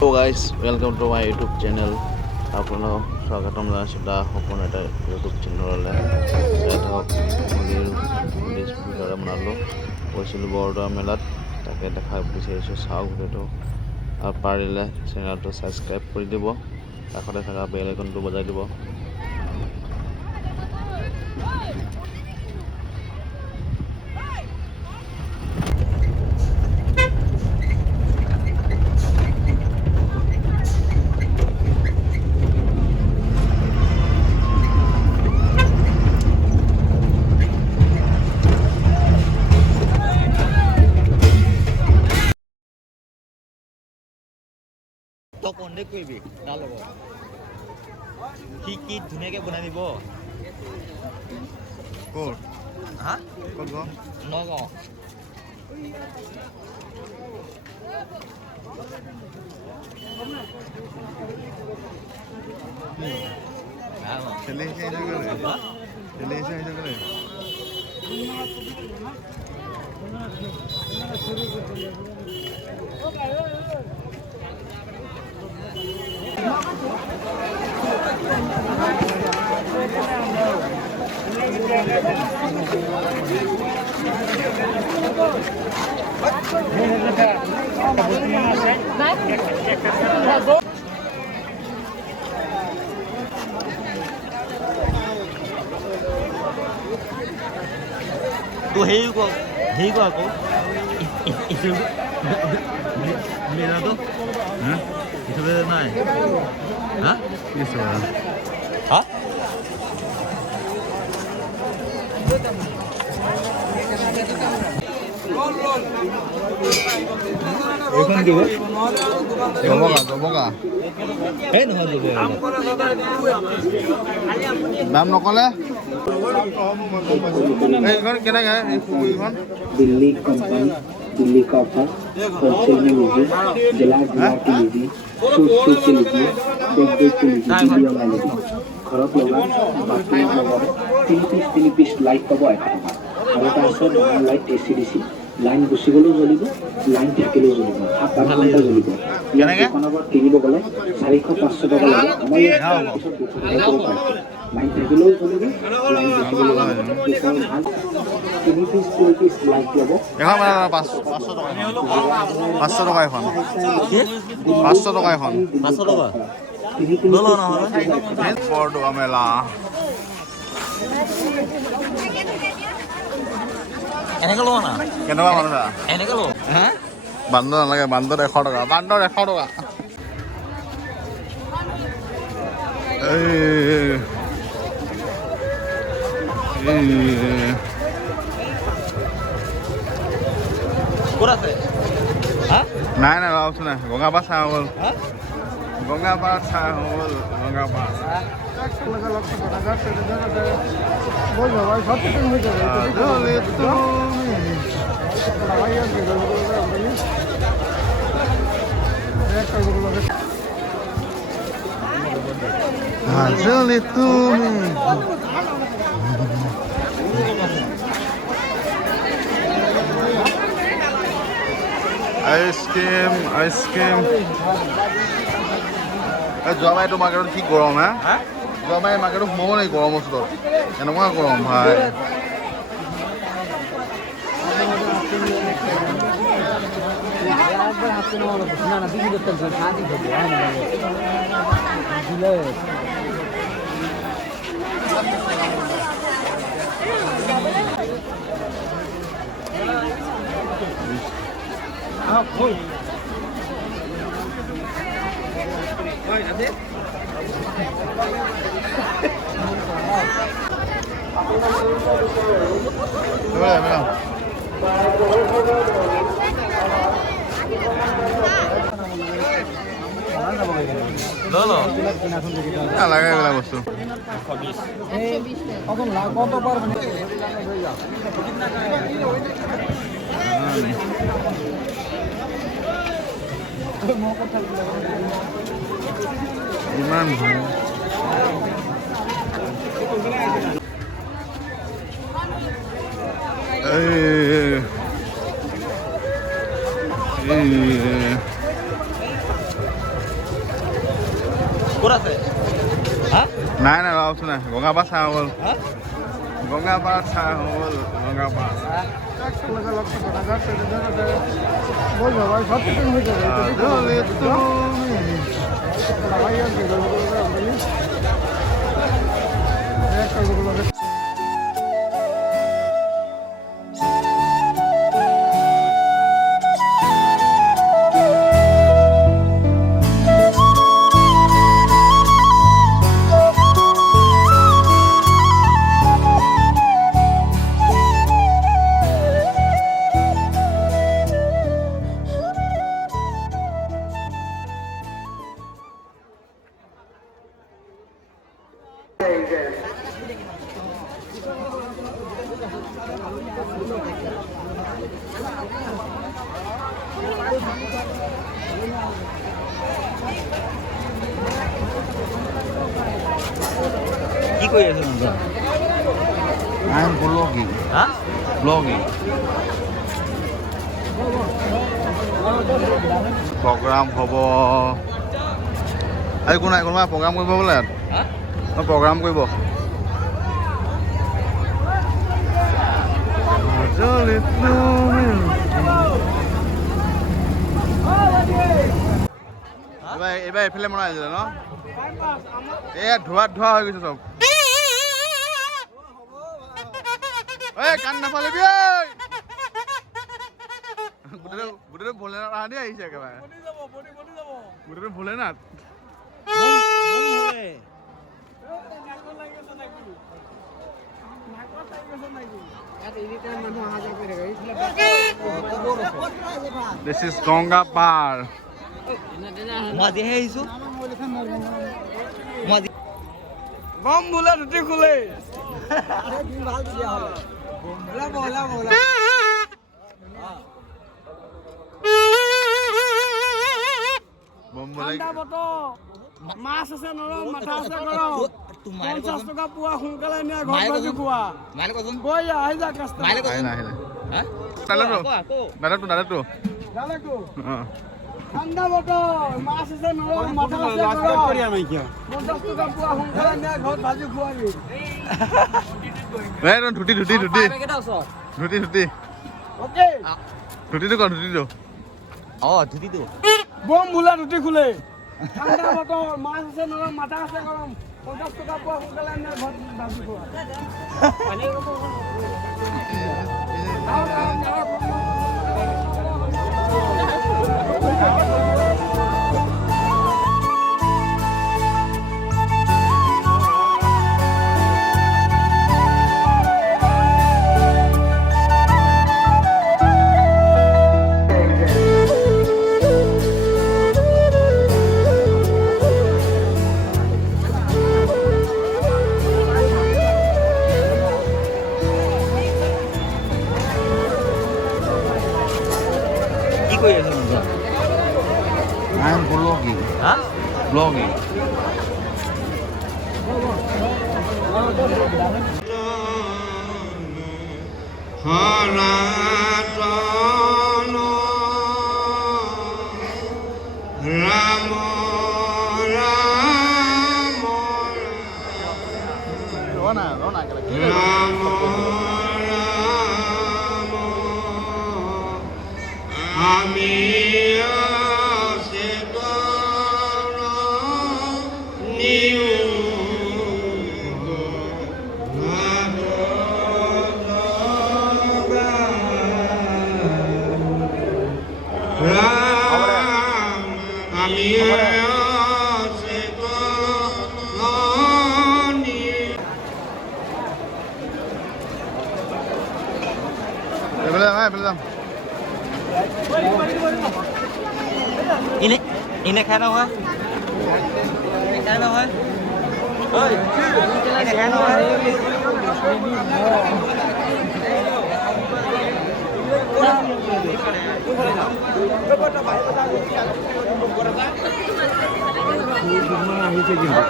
Hello guys, welcome to my YouTube channel. आपको स्वागतम जनाइছোঁ সপোন এটা YouTube চেনেললৈ। চাই থাকক পুলিচ ভিডিঅ' বনালোঁ। গৈছিলোঁ বৰদোৱা মেলাত, তাকে দেখাব বিচাৰিছোঁ। চাওক ভিডিঅ'টো আৰু পাৰিলে চেনেলটো ছাবস্ক্ৰাইব কৰি দিব, কাষতে থকা বেল আইকনটো বজাই দিব। তই কণ্টেক্ট কৰিবি তাৰ লগত, সি কি ধুনীয়াকৈ বনাই দিব। ক'ত হা ক'ত গ'ল? নগাঁও। তো হেৰি কৰ আকৌ মেলাটো ইফালে নাই। হা হা এইখন দিব জবকা এই নহয় দিব দাম নকলে। এইখন কেনেকৈ এইখন दिल्ली कंपनी दिल्ली का ऑफर होलसेल में लीजिए, जिला के लीजिए, सूट के लीजिए, बैग के लीजिए, वीडियो में लीजिए, घरत लगा बाकी लगा 3 পিস লাইট পাব 1 টাকা আৰু তাৰপিছত লাইট এসিডিসি লাইন গুচি গ'লেও জ্বলিব, লাইন থাকিলেও জ্বলিব, 7-8 ঘণ্টা জ্বলিব। কেনেকৈ দোকানত কিনিব গ'লে 400-500 টকা লাগে। আমাৰ ইয়াত লাইন থাকিলেও জ্বলিব, লাইন গুচি গ'লেও জ্বলিব। 3 পিস 4 পিস লাইট ল'ব। এখন 500 টকা এখন 500 টকা এখন 500 টকা বৰদোৱা মেলা। এনেকৈ লওঁ না, কেনেকুৱা মানুহ এনেকৈ লওঁ। হা বান্দৰ নালাগে, বান্দৰ 100 টকা, বান্দৰ 100 টকা। ক'ত আছে? হা নাই নাই ভাবছো নাই, গঙাপাৰ চাহ হ'ল, হা গঙাপাৰ চাহ হ'ল, গঙাপাৰ হাজলে তুমি আইচক্ৰীম যোৱাবাৰ এইটো মাৰ্কেটত কি গৰম হা? যোৱাবাৰ এই মাৰ্কেটত সোমাব নেকি গৰম ওচৰত? এনেকুৱা গৰম ভাই। নালাগে এইবিলাক বস্তু। ইমান ভাল ক'ত আছে হা নাই নাই ৰচোন নাই গঙাপাৰ চাহ হ'ল হা গঙাপাৰ চাহ হ'ল গঙাপাৰ কি কৰি আছে মানুহ I am vlogging. হা Vlogging. প্ৰগ্ৰাম হ'ব আজি কোনোবা প্ৰগ্ৰাম কৰিব বোলে হা প্ৰগ্ৰাম কৰিব এইবাৰ এইফালে মৰা আহিছিলে ন এয়া ধোৱা হৈ গৈছে চব কাণ নাফালিবি গোটেইটো ভোলেনাথ আহিছে একেবাৰে গোটেইটো ভোলেনাথ This is Gongapar. আজিহে আহিছোঁ বম বোলা ধুতি খোলে মাছ আছে নৰম মাথা আছে গৰম 50 টকা পোৱা সোনকালে নিয়া ঘৰ ভাজি খোৱা গৈ আহি যা কাষ্টমাৰ দাদাটো ঠাণ্ডা বতৰ মাছ আছে নৰম মাথা আছে গৰম 50 টকা পোৱা সোনকালে নিয়া ঘৰ ভাজি খোৱাবি ধুতি ওকে ধুতিটো কৰ ধুতিটো ধুতিটো বম বোলা ধুতি খোলে ঠাণ্ডা বতৰ মাছ আছে নৰম মাথা আছে গৰম 50 টকা পোৱা সোনকালে নিয়া ঘৰ ভাজি খোৱা কি কৰি আছে মানুহ I am vlogging. হা Vlogging. ইনে খাই নহয় খাই নহয় ঐ ইনে খাই নহয় আহিছে কিন্তু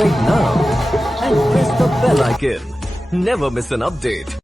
subscribe now and press the bell icon. Never miss an update.